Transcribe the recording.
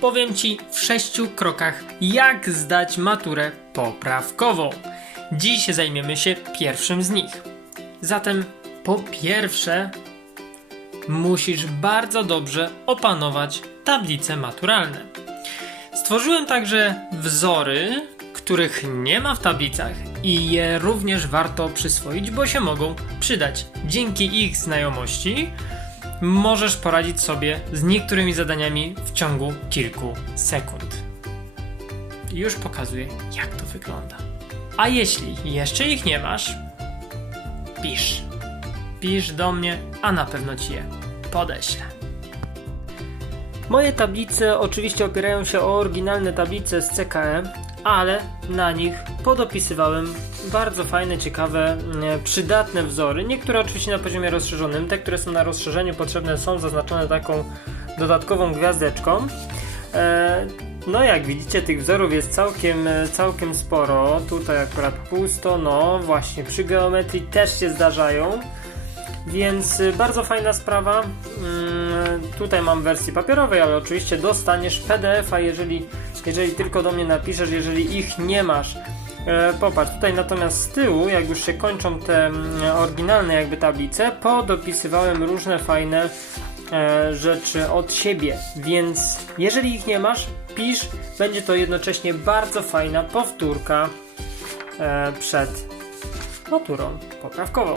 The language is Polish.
powiem Ci w sześciu krokach, jak zdać maturę poprawkową. Dziś zajmiemy się pierwszym z nich. Zatem, po pierwsze, musisz bardzo dobrze opanować tablice maturalne. Stworzyłem także wzory, których nie ma w tablicach i je również warto przyswoić, bo się mogą przydać. Dzięki ich znajomości możesz poradzić sobie z niektórymi zadaniami w ciągu kilku sekund. Już pokazuję, jak to wygląda. A jeśli jeszcze ich nie masz, pisz. Pisz do mnie, a na pewno ci je podeślę. Moje tablice oczywiście opierają się o oryginalne tablice z CKE, ale na nich podopisywałem bardzo fajne, ciekawe, mm, przydatne wzory. Niektóre oczywiście na poziomie rozszerzonym, te, które są na rozszerzeniu potrzebne są zaznaczone taką dodatkową gwiazdeczką. E, No jak widzicie tych wzorów jest całkiem, e, całkiem sporo. Tutaj akurat pusto, no właśnie przy geometrii też się zdarzają. Więc y, bardzo fajna sprawa. Mm, Tutaj mam wersję papierowej, ale oczywiście dostaniesz PDF-a, jeżeli, jeżeli tylko do mnie napiszesz, jeżeli ich nie masz. E, Popatrz, tutaj natomiast z tyłu, jak już się kończą te mm, oryginalne jakby tablice, podopisywałem różne fajne e, rzeczy od siebie, więc jeżeli ich nie masz, pisz, będzie to jednocześnie bardzo fajna powtórka e, przed maturą poprawkową.